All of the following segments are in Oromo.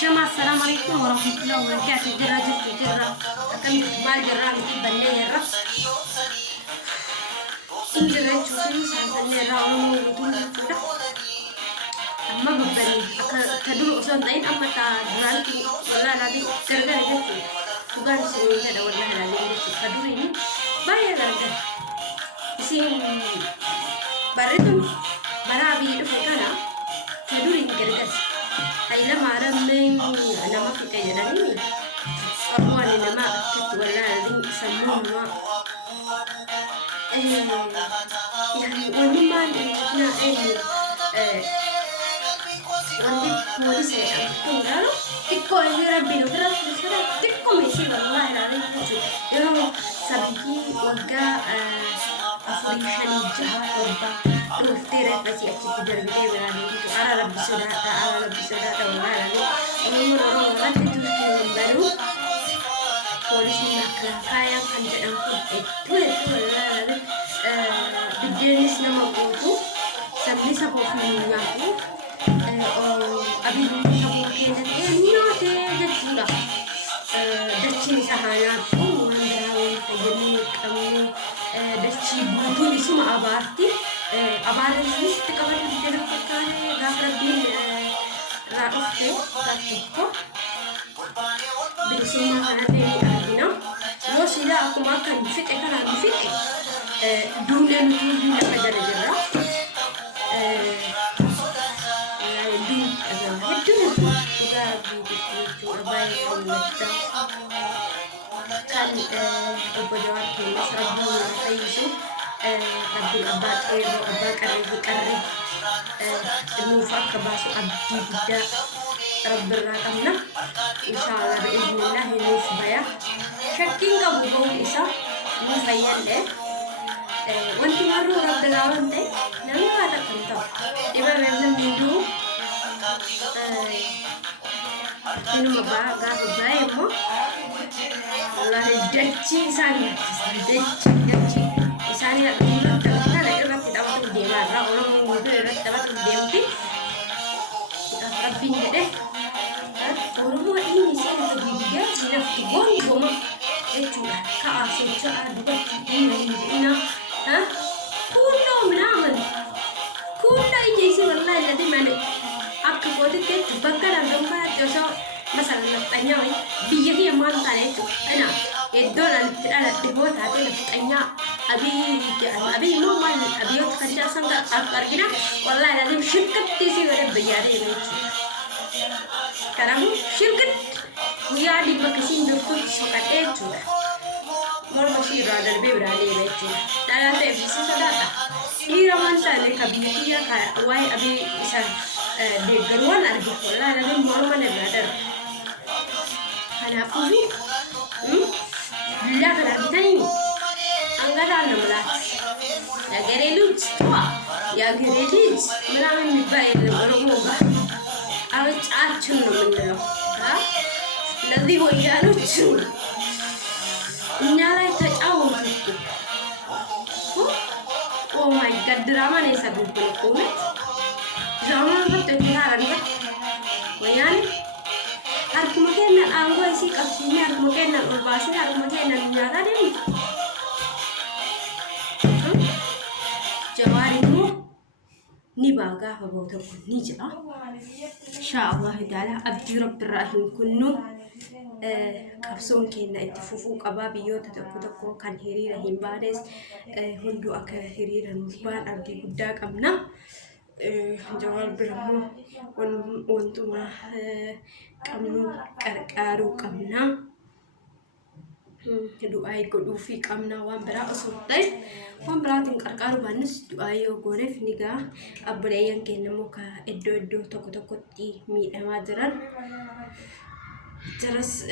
الشمع السلام عليكم ورحمة الله وبركاته. جرا جفت جرا أكم ما جرا مثل بني جرا إن جرا تشوفين سان بني راونو وطول كده أما ببني كدور أصلا دين أما تدران ولا لادي كرجع جت bukan sini ada warna halal itu kado ini bayar kan sih baru itu barabi itu kan kado ini kerjas Aila marah nama kita jadi ini orang ini nama kita wala ini semua yang waniman na wani polis tunggal tikko ini rabbi nukra tikko mesi wallahi lari itu yang sabiki waga afrishan jahat korban ruftire pasti acik berbeda berani itu ara rabbi sudah wallahi lari orang nanti itu baru polis nak kaya kan jadi itu wallahi lari bijenis nama itu sambil sapofinya itu अभी हम कहते हैं नीचे जच्चीगा दच्ची सहाया तो मंदराओं जमीन कमी दच्ची बुतुल इसमें आबादी लिस्ट कवर करते हैं गाफर बिन राउस्टे तत्को बिल्कुल हमारे आदिना वो सीधा आपको मार कर फिट है ना फिट ढूंढने में नजर जरा kan berdoa kemas Rabbi Yesu Rabbi abad abad karri mufak kebasu abdi budak Rabbi rakamna insyaallah biiznillah ini supaya syaking kamu bau isa mufayan deh wanti maru Rabbi lawan deh nang kata kento iba memang hidu ini mabaga bae mo Allah dacci sana dacci sana dulu kita ada tidak waktu dia marah orang muda ada waktu dia mati tapi deh orang ini saya lebih dia sudah tibon goma itu kaasih cakap dua ini kuno menaman kuno ini sih wallahi jadi mana aku buat itu bakal ada orang jasa masalah tanya biar dia mantap itu, enak. Itu nanti ada dibuat hati lebih tanya. Abi normal, abi itu kerja sangat argina. Wallahi nanti syirkat tisi ada bayar ini. Karena syirkat, dia di makasih dokter suka itu. Mau masih ada lebih berani itu. Dalam TV sudah ada. Ini ramantan ni kabinetnya kayak, wah abi bisa di geruan argi. Wallahi nanti mau mana berada. Aku ni, bila kerana kita ini, anggaran nampak, ya gerelus tua, ya gerelus, mana ni bayi orang moga, awak acun namanya, nanti boleh anucun, nyala itu awam tu, oh my god, drama ni sabu boleh komen, drama apa tu kira ni, bayar. Aku mungkin nak anggo isi kapsinya, aku mungkin nak berbahasa, aku mungkin nak nyara deh. Jawarimu ni baga apa tu ni je lah. Insyaallah taala abdi Rabbil Rahim kunnu kapsun kena itu fufu kababiyo tetap kan hiri rahim bades hundu ak hiri ranusban abdi budak amna. Jawal bermu untuk mah kamu karkaru kamna doa ikut dufi kamna wan berak sultai wan berating karkaru banus doa yo goref niga abade yang kena muka edo toko ti mi amajaran terus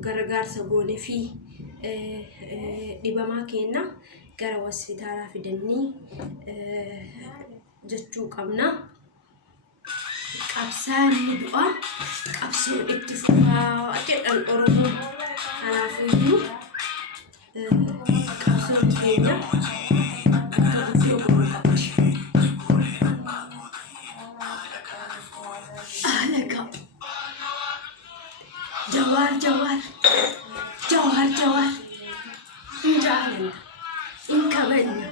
gara-gara segone fi di bama kena gara wasfitara fidani jechuu qabna qabsaan du'a qabsoo itti fufaa jedhan Oromoo kanaafiyyuu qabsoon keenya akka guddoo goonuu qabdi. Alaga Jawar. Jawar. Injaalna. Inkabanya.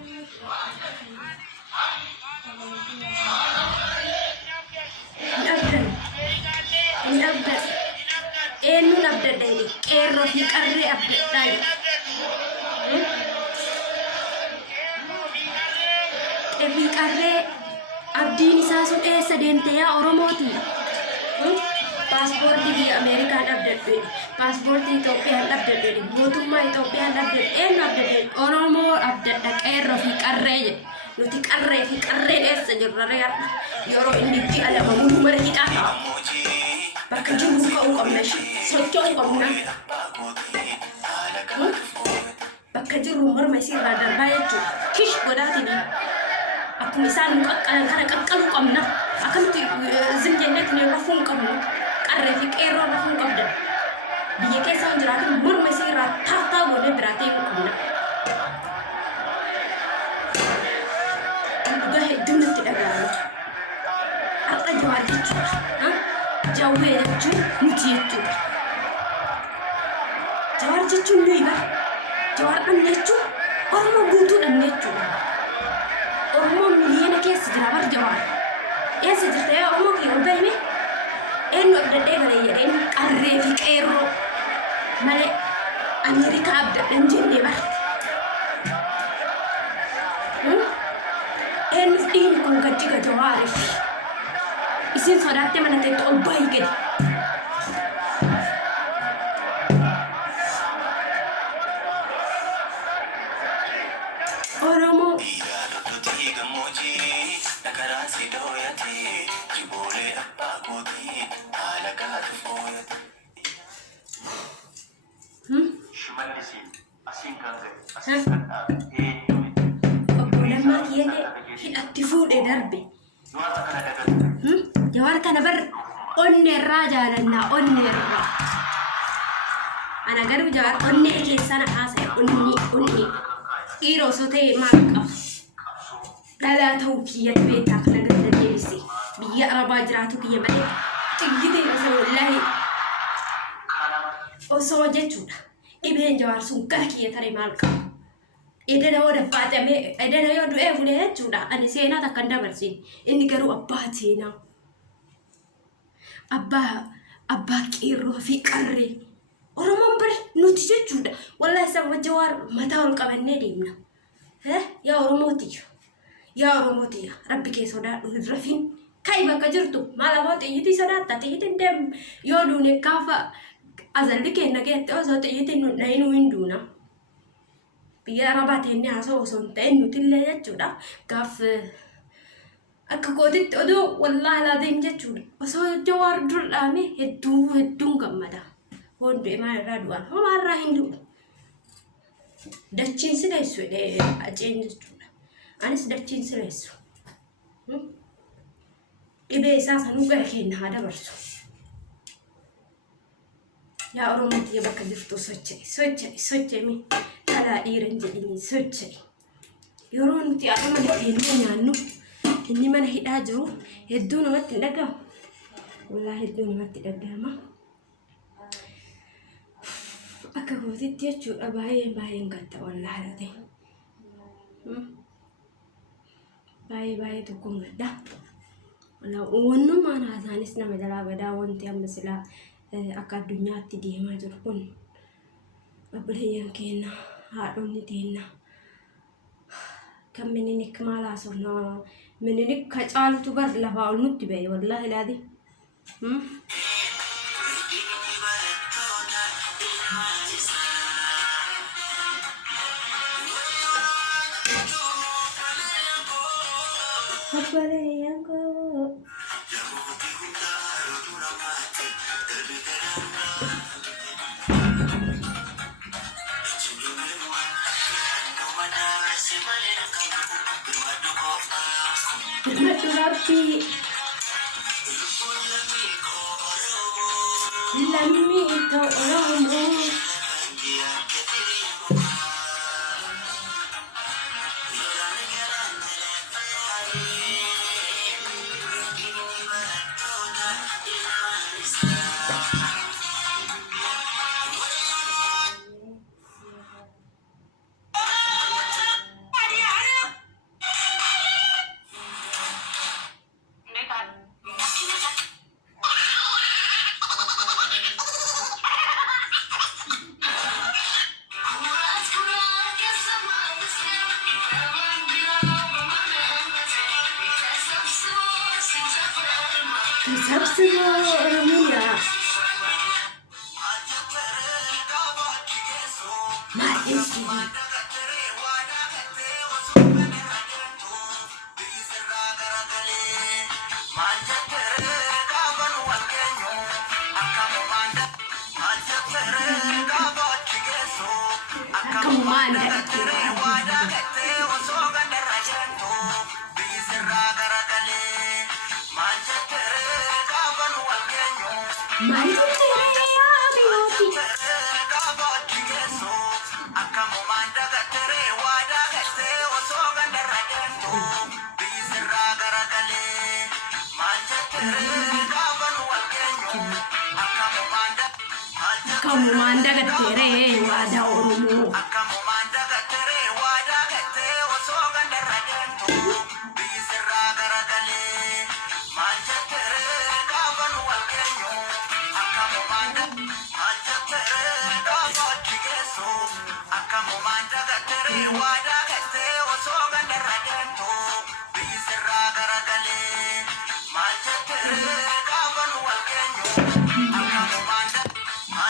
Ni abdan. Eenyu abdadha jedhe qeerroo fi qarree abdadhaa jedhe. Fi qarree abdiin isaa sun eessa deemte yaa Oromooti? Paaspoortii biyya Ameerikaan abdadhu jedhe. Paaspoortii Itoophiyaan abdadhu jedhe. Mootummaa Itoophiyaan abdadhu. Eenyu abdadha? Oromoo abdadha qeerroo fi qarree jedhe. Nuti qarree fi qarreen eessa jirra reerra? Yeroo inni itti alamamu mana hidhaa bakka jiru ka'uu qabna socho'uu qabna. Bakka jiru morma isiirraa darbaa jechuudha. Kish godhaatiin akkuma isaan nu qaqqalan kana qaqqaluu qabna. Akkamitti zinjenneetiin rafuu hin qabnu. Qarree fi qeerroo rafuu hin qabdan. Biyya keessa hin jiraatin morma isiirraa taaftaa goonee biraatee hin qabna. Dhugaa hedduu natti dhaga'ama. Har'a Jawaar jechuudha. Jawwee jechuun nuti jechuudha. Jawaar jechuun nuyi bara. Jawaar dhabne jechuun Oromoo guutuu dhabne jechuudha. Oromoo miliyoona keessa jira bara Jawaar. Eessa jirta yaa Oromoo kiyya ol bahime? Eenyu abdadhee galee jedheen qarree fi qeerroo malee Ameerikaa abdadhan jennee bara. Eenyuuf dhiirri kun gajjiga Jawaariif? Isin sodaattee mana teetti ol bahii gadi. Oromoo obbo Lammaa Kiyyee hidhatti fuudhee darbe. Jawaar kana bar onneerraa jaalannaa onneerraa. Ana garuu Jawaar onnee keessana haasa'e onni dhiira osoo ta'e maal qaba? Dhalaa ta'uu kiyyatti beektaa kana gadi deebisee biyya Arabaa jiraatu kiyya malee xiyyitiin osoo wallaahi osoo jechuudha. Dhibeen Jawaar sun gara kiyya tare maal qaba? Edana yoo daffaatame edana yoo du'ee fuudhee jechuudha. Ani seenaa takka hin dabarsine. Inni garuu abbaa seenaa. Abbaa qeerroo fi qarree Oromoon bari nuti jechuudha. Wallahi sababa Jawaar mataa ol qabannee deemna. Yaa Oromooti. Rabbi kee sodaadhu hin rafin. Ka'i bakka jirtu maal aboo xiyyitii sodaatta xiyyitiin deem yoo duune gaafa azalli kenna geette osoo xiyyitiin nu dhayinuu hin duuna. Biyya Arabaa ta'inni haasa'u osoo hin ta'in nutillee jechuudha. Gaaf akka kootitti oduu wallahi laatiin jechuudha. Osoo Jawaar dur dhaame hedduun gammada. Hoondee maalirraa du'an homaarraa hin du'u. Dachiin sileessu aceen jechuudha. Anis dachiin sileessu. Dhibee isaa sanuu gara keenya haa dabarsu. Yaa Oromooti bakka jirtu socho'e dhalaa dhiira hin jedhini socho'e. Yeroo nuti akka mana deemnee nyaannu inni mana hidhaa jiru hedduu namatti hin dhagahamu. Wallahi hedduu namatti dhagahama. Akka kootitti jechuudha baay'een gadda wallahi laate. Baay'ee tokkoon gadda. Wannummaan haasaanis nama jalaa badaa wanti amma silaa akka addunyaatti deemaa jiru kun obboleeyyan keenya haadhonni teenna kan Minilik maal haasofna Minilik ka caalutu bar lafaa ol nutti ba'e wallahi laati. Obboleeyyan koo Rabbi lammii ta'u Oromoo Suma Oromiyaa. Maalleessi. Akkamumaan maal jettere yaa biyyooti. Akkamumaan dagattere waadaa Oromoo.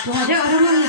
Waadaa Oromoo.